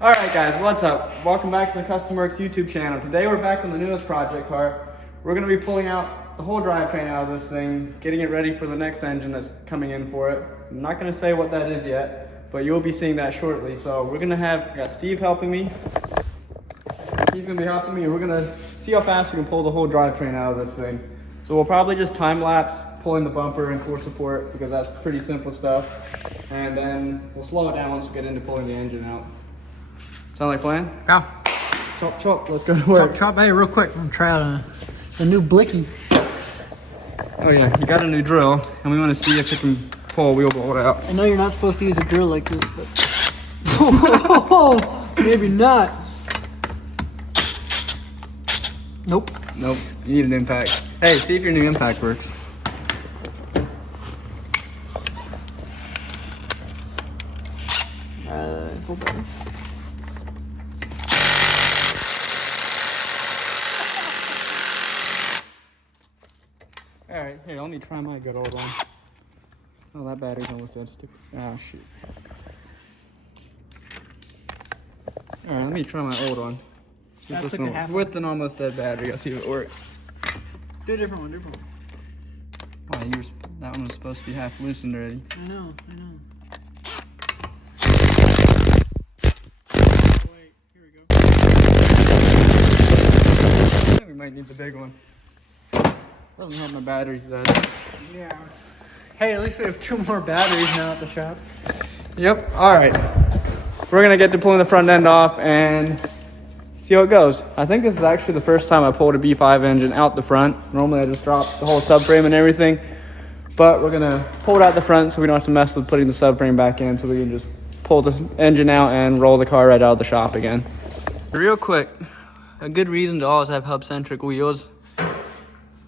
Alright guys, what's up? Welcome back to the Custom Works YouTube channel. Today we're back on the newest project car. We're going to be pulling out the whole drivetrain out of this thing, getting it ready for the next engine that's coming in for it. I'm not going to say what that is yet, but you'll be seeing that shortly. So we're going to I got Steve helping me. He's going to be helping me, and we're going to see how fast we can pull the whole drivetrain out of this thing. So we'll probably just time lapse pulling the bumper and core support because that's pretty simple stuff. And then we'll slow it down once we get into pulling the engine out. Sound like a plan? Go. Chop, chop, let's go to work. Chop, chop. Hey, real quick, I'm gonna try out a new blicky. Oh yeah, you got a new drill, and we want to see if it can pull a wheel bolt out. I know you're not supposed to use a drill like this, but... Oh, maybe not. Nope. Nope, you need an impact. Hey, see if your new impact works. Full button. Alright, here, let me try my good old one. Oh, that battery's almost dead. Ah, shoot. Alright, let me try my old one. With an almost dead battery, I'll see if it works. Do a different one, Wow, that one was supposed to be half loosened already. I know. Wait, here we go. I think we might need the big one. Doesn't help my batteries dead. Yeah. Hey, at least we have 2 more batteries now at the shop. Yep, alright. We're gonna get to pulling the front end off and see how it goes. I think this is actually the first time I pulled a B5 engine out the front. Normally I just drop the whole subframe and everything. But we're gonna pull it out the front so we don't have to mess with putting the subframe back in, so we can just pull the engine out and roll the car right out of the shop again. Real quick, a good reason to always have hub-centric wheels.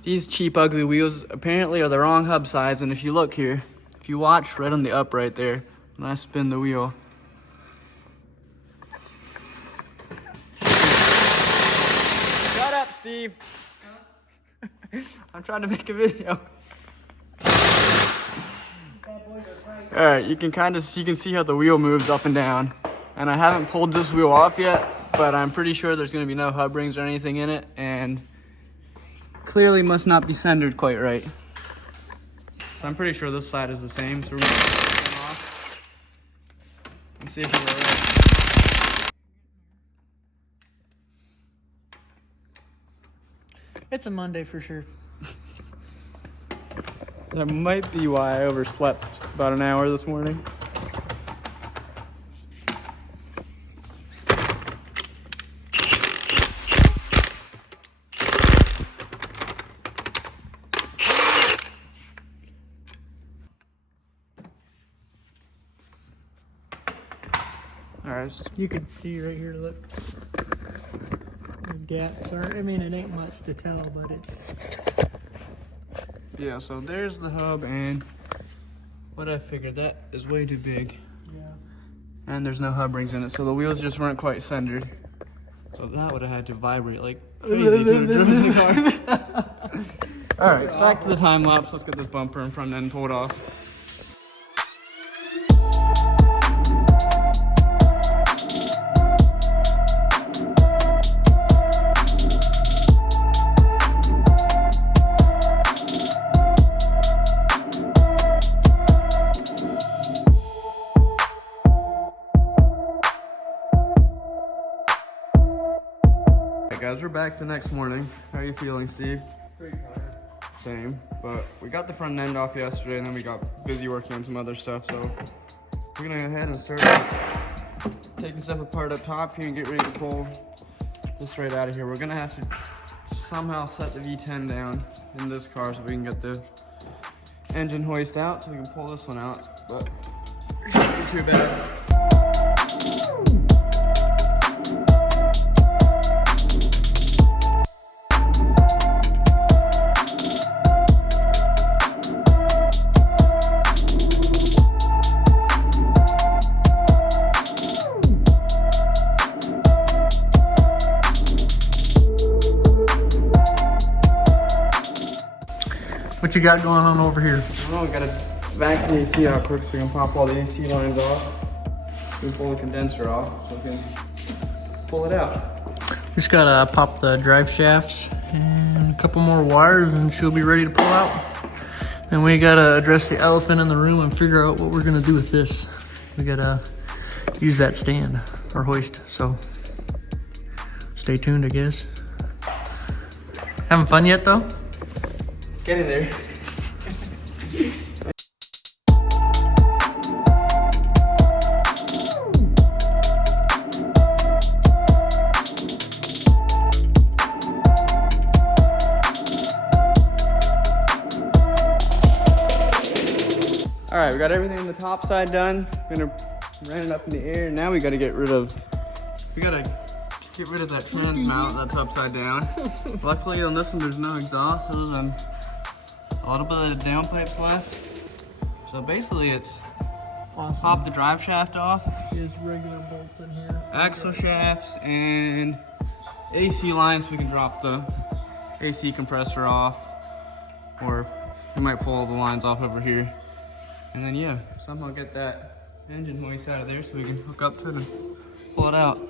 These cheap, ugly wheels apparently are the wrong hub size, and if you look here, if you watch right on the up right there, when I spin the wheel. Shut up, Steve. I'm trying to make a video. Alright, you can see how the wheel moves up and down. And I haven't pulled this wheel off yet, but I'm pretty sure there's going to be no hub rings or anything in it, and clearly must not be centered quite right. So I'm pretty sure this side is the same, so we're going to take this one off and see if we're right. It's a Monday for sure. That might be why I overslept about an hour this morning. Alright. You can see right here, look. The gaps are, I mean, it ain't much to tell, but it's... Yeah, so there's the hub, and what I figured, that is way too big. Yeah. And there's no hub rings in it, so the wheels just weren't quite centered. So that would have had to vibrate like crazy if you had driven the car. Alright, back to the time lapse. Let's get this bumper and front end pulled off. Guys, we're back the next morning. How are you feeling, Steve? Pretty tired. Same, but we got the front end off yesterday, and then we got busy working on some other stuff, so we're gonna go ahead and start taking stuff apart up top here and get ready to pull this right out of here. We're gonna have to somehow set the V10 down in this car so we can get the engine hoist out so we can pull this one out, but it shouldn't be too bad. What you got going on over here? I don't know, got a vacuum AC out quick so we can pop all the AC lines off. We pull the condenser off so we can pull it out. Just gotta pop the drive shafts and a couple more wires and she'll be ready to pull out. Then we gotta address the elephant in the room and figure out what we're gonna do with this. We gotta use that stand or hoist, so stay tuned, I guess. Having fun yet though? Getting there. All right, we got everything on the top side done. We're gonna ran it up in the air. Now we gotta get rid of that trans mount that's upside down. Luckily on this one there's no exhaust other than a little bit of the downpipes left. So basically it's Awesome. pop the drive shaft off, There's regular bolts in here. axle shafts, and AC lines so we can drop the AC compressor off, or we might pull all the lines off over here. And then yeah, somehow get that engine hoist out of there so we can hook up to it and pull it out.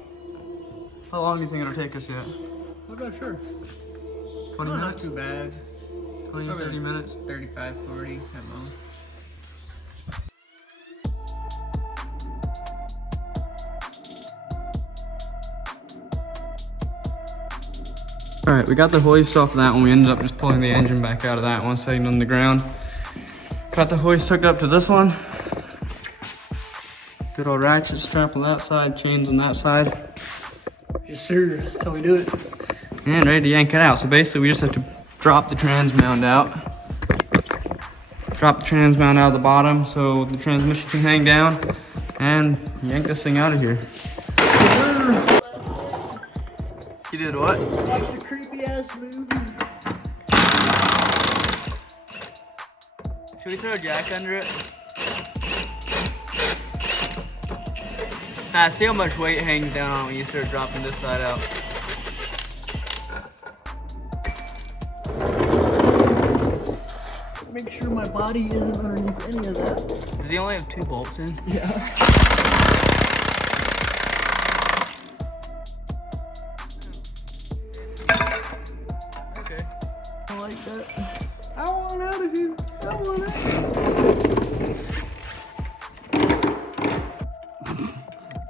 How long do you think it'll take us yet? I'm not sure. 20 Not minutes? too bad. 20 or 30 minutes? 35, 40 at most. All right, we got the hoist off of that one. We ended up just pulling the engine back out of that one, setting it on the ground. Got the hoist hooked up to this one. Good old ratchet strap on that side, chains on that side. Yes, sir. That's how we do it. And ready to yank it out. So basically we just have to drop the trans mount out. Drop the trans mount out of the bottom so the transmission can hang down and yank this thing out of here. You did what? Watch the creepy ass movie. Should we throw a jack under it? Nah, see how much weight hangs down on when you start dropping this side out. Make sure my body isn't underneath any of that. Does he only have 2 bolts in? Yeah. Okay. I like that. I want out of here. I want out.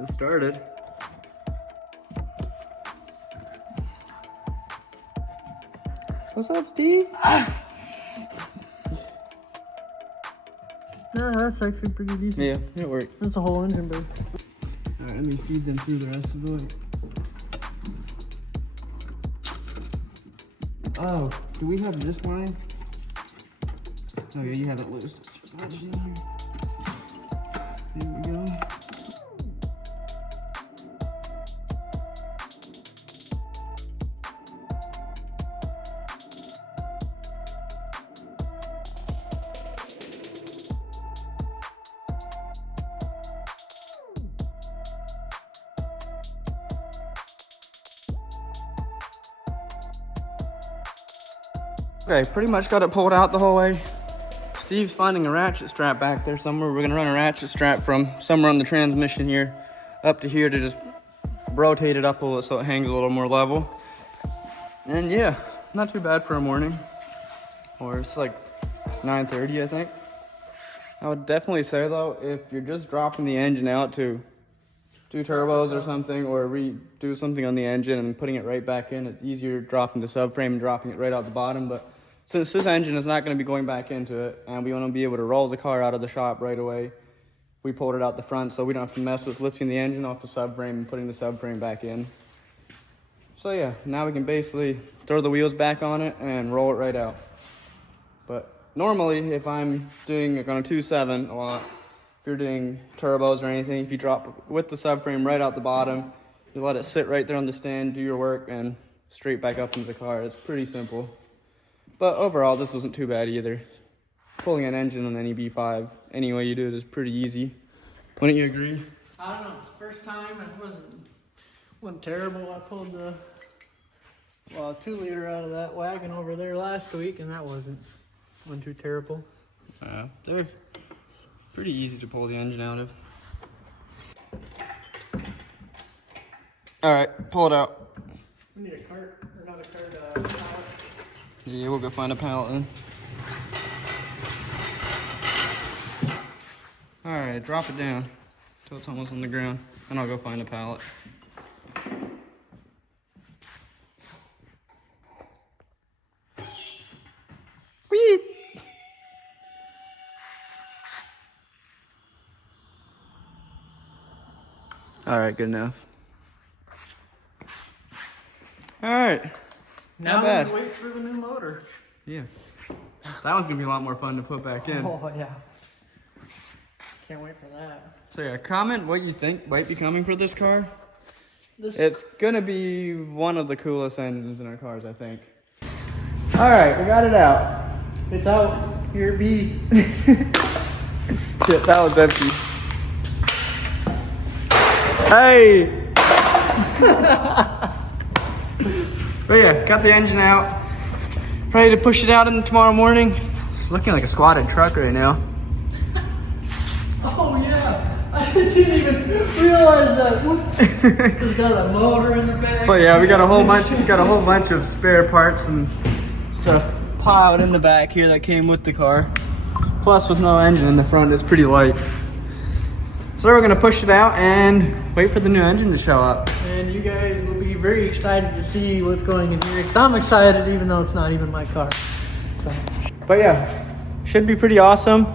It started. What's up, Steve? Yeah, that's actually pretty decent. Yeah, it worked. That's a whole engine bay. Alright, let me feed them through the rest of the way. Oh, do we have this line? Oh yeah, you have it loose. There we go. Okay, pretty much got it pulled out the whole way. Steve's finding a ratchet strap back there somewhere. We're gonna run a ratchet strap from somewhere on the transmission here up to here to just rotate it up a little so it hangs a little more level. And yeah, not too bad for a morning. Or it's like 9:30, I think. I would definitely say though, if you're just dropping the engine out to do turbos or something, or redo something on the engine and putting it right back in, it's easier dropping the subframe and dropping it right out the bottom. But since this engine is not going to be going back into it, and we want to be able to roll the car out of the shop right away, we pulled it out the front so we don't have to mess with lifting the engine off the subframe and putting the subframe back in. So yeah, now we can basically throw the wheels back on it and roll it right out. But normally, if I'm doing like on a 2.7 a lot, if you're doing turbos or anything, if you drop with the subframe right out the bottom, you let it sit right there on the stand, do your work, and straight back up into the car. It's pretty simple. But overall, this wasn't too bad either. Pulling an engine on any B5, any way you do it is pretty easy. Wouldn't you agree? I don't know. First time it wasn't terrible. I pulled the 2-liter out of that wagon over there last week, and that wasn't too terrible. They're pretty easy to pull the engine out of. All right, pull it out. We need a cart, or not a cart, pallet. Yeah, we'll go find a pallet then. All right, drop it down till it's almost on the ground, and I'll go find a pallet. Whee! All right, good enough. All right. Now Not bad. we wait for the new motor. Yeah. That one's gonna be a lot more fun to put back in. Oh yeah. Can't wait for that. So yeah, comment what you think might be coming for this car. This It's gonna be one of the coolest engines in our cars, I think. All right, we got it out. it's out. Here it be. Shit, that was empty. Hey! But yeah, got the engine out. Ready to push it out in tomorrow morning. It's looking like a squatted truck right now. Oh yeah. I didn't even realize that. What? Just got a motor in the back. But yeah, we got a whole bunch of spare parts and stuff piled in the back here that came with the car. Plus, with no engine in the front, it's pretty light. So we're gonna push it out and wait for the new engine to show up. And you guys will be very excited to see what's going in here. Because I'm excited even though it's not even my car. So. But yeah, should be pretty awesome.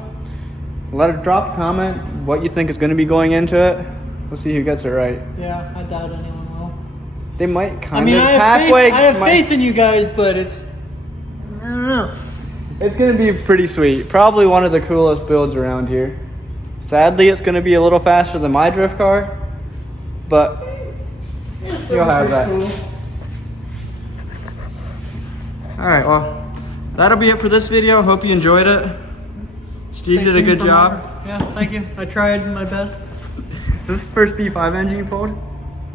Let it drop a comment what you think is gonna be going into it. We'll see who gets it right. Yeah, I doubt anyone will. They might kind I mean, of I have halfway. faith, I have faith in you guys, but it's... I don't know. It's gonna be pretty sweet. Probably one of the coolest builds around here. Sadly, it's gonna be a little faster than my drift car, but you'll have that. Cool. All right, well, that'll be it for this video. Hope you enjoyed it. Steve Stay did a tuned good for job. more. Yeah, thank you. I tried my best. This is the first B5 engine you pulled?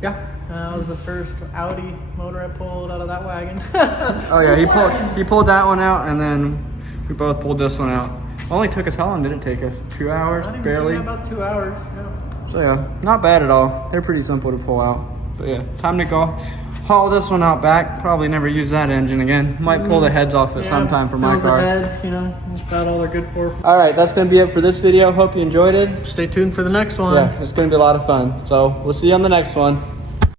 Yeah, that was the first Audi motor I pulled out of that wagon. Oh yeah, he pulled that one out, and then we both pulled this one out. Only took us, how long did it take us? 2 hours, Not even barely. about 2 hours. Yeah. So yeah, not bad at all. They're pretty simple to pull out. But yeah, time to go haul this one out back. Probably never use that engine again. Might pull the heads off at some time for my build car. The heads, you know, that's about all they're good for. All right, that's gonna be it for this video. Hope you enjoyed it. Stay tuned for the next one. Yeah, it's gonna be a lot of fun. So we'll see you on the next one.